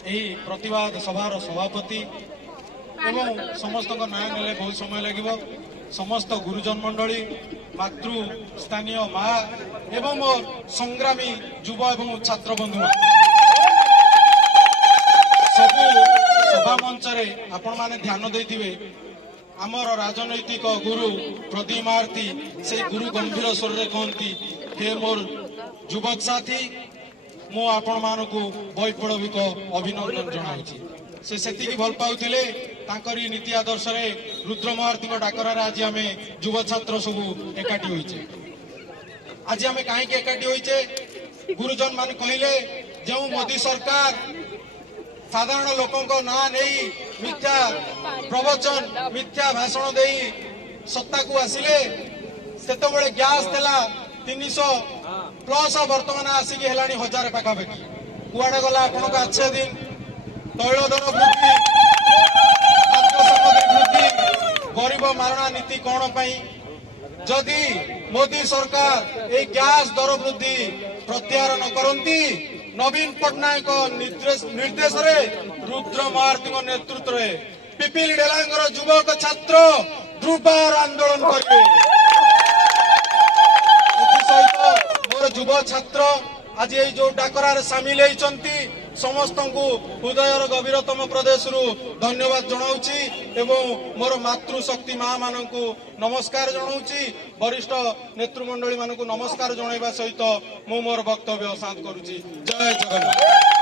यही प्रतिवाद सभार सभापति एवं समस्त ना ने बहुत समय लगे समस्त गुरुजन मंडली मातृ स्थानीय माँ एवं संग्रामी युव एवं छात्र बंधु सबू सभा मंच आपण मैंने ध्यान देथिबे आमर राजनैतिक गुरु प्रदीप महारती से गुरु गंभीर स्वर रे कहती हे मोर युवक साथी मु आपण मानकु वैप्लविक अभिनंदन जनाउछि से सेति भल पाउथिले तांकरी नीति आदर्श रे रुद्र महारती डाकरार आज आम युव छात्र सब एकाठी होइछे आज आम कहीं एकाठी होइछे गुरुजन मान कहले जो मोदी सरकार साधारण लोकों ना नहीं मिथ्या प्रवचन मिथ्या भाषण दे सत्ता को आसिले सेतबेले गैस देला 300 प्लस वर्तमान आसिक हेलानी 1000 पाखापाखि कुआड़े गला आपण अच्छे दिन तैल दर वृद्धि खाद्य सामग्री वृद्धि गरीब मारणा नीति कौन पाई जदि मोदी सरकार ए गैस दर वृद्धि प्रत्याहार न करती नवीन पट्टनायक निर्देश रे रुद्र महारती नेतृत्व रे पिपिली डेलांगर युवक छात्र ध्रुवार आंदोलन करेंगे मोर युव छात्र आज ये जो डाकरार सामिल होती समस्त को हृदयर गभीरतम प्रदेश रु धन्यवाद जनाऊँगी एवं मोर मातृशक्ति माँ मान नमस्कार जनाऊँगी वरिष्ठ नेतृमंडली मान नमस्कार जनवा सहित मु मोर वक्तव्य शांत करुच्ची जय जगन्नाथ।